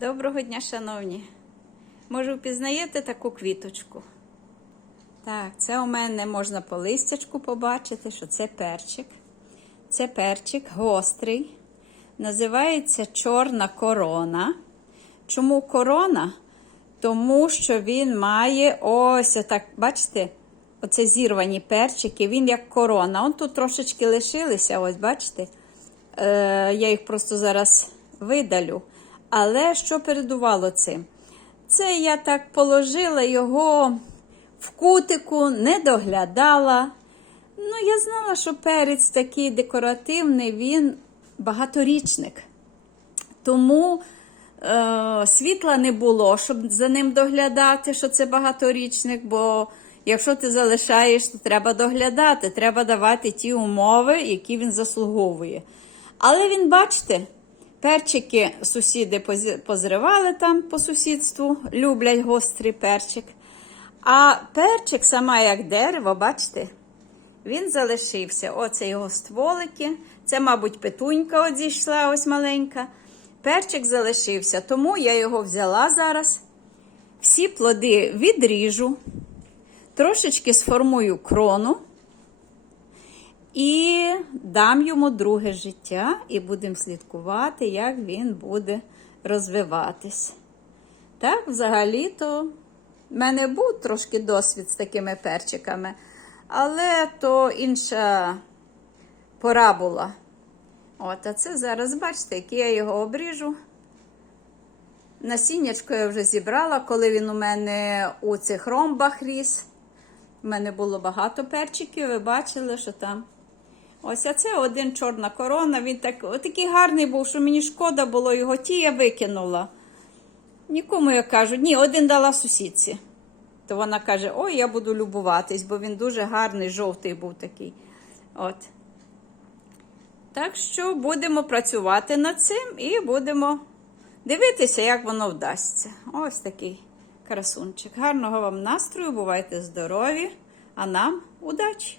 Доброго дня, шановні. Може, впізнаєте таку квіточку? Так, це у мене можна по листячку побачити, що це перчик. Це перчик гострий. Називається чорна корона. Чому корона? Тому що він має ось отак, бачите, оце зірвані перчики, він як корона. Он тут трошечки лишилися, ось бачите. Е, я їх просто зараз видалю. Але що передувало цим? Це я так положила його в кутику, не доглядала. Ну, я знала, що перець такий декоративний, він багаторічник. Тому е, світла не було, щоб за ним доглядати, що це багаторічник, бо якщо ти залишаєш, то треба доглядати, треба давати ті умови, які він заслуговує. Але він, бачите, перчики сусіди позривали там по сусідству, люблять гострий перчик. А перчик, сама як дерево, бачите, він залишився. Оце його стволики. Це, мабуть, петунька от зійшла, ось маленька. Перчик залишився, тому я його взяла зараз. Всі плоди відріжу, трошечки сформую крону і дам йому друге життя, і будемо слідкувати, як він буде розвиватись. Так, взагалі-то в мене був трошки досвід з такими перчиками, але то інша пора була. От, а це зараз, бачите, як я його обріжу. Насіннячко я вже зібрала, коли він у мене у цих ромбах ріс. У мене було багато перчиків, ви бачили, що там. Ось а це один чорна корона. Він так, такий гарний був, що мені шкода було його ті я викинула. Нікому я кажу, ні, один дала сусідці. То вона каже: Ой, я буду любуватись, бо він дуже гарний, жовтий був такий. От. Так що будемо працювати над цим і будемо дивитися, як воно вдасться. Ось такий красунчик. Гарного вам настрою, бувайте здорові, а нам удачі!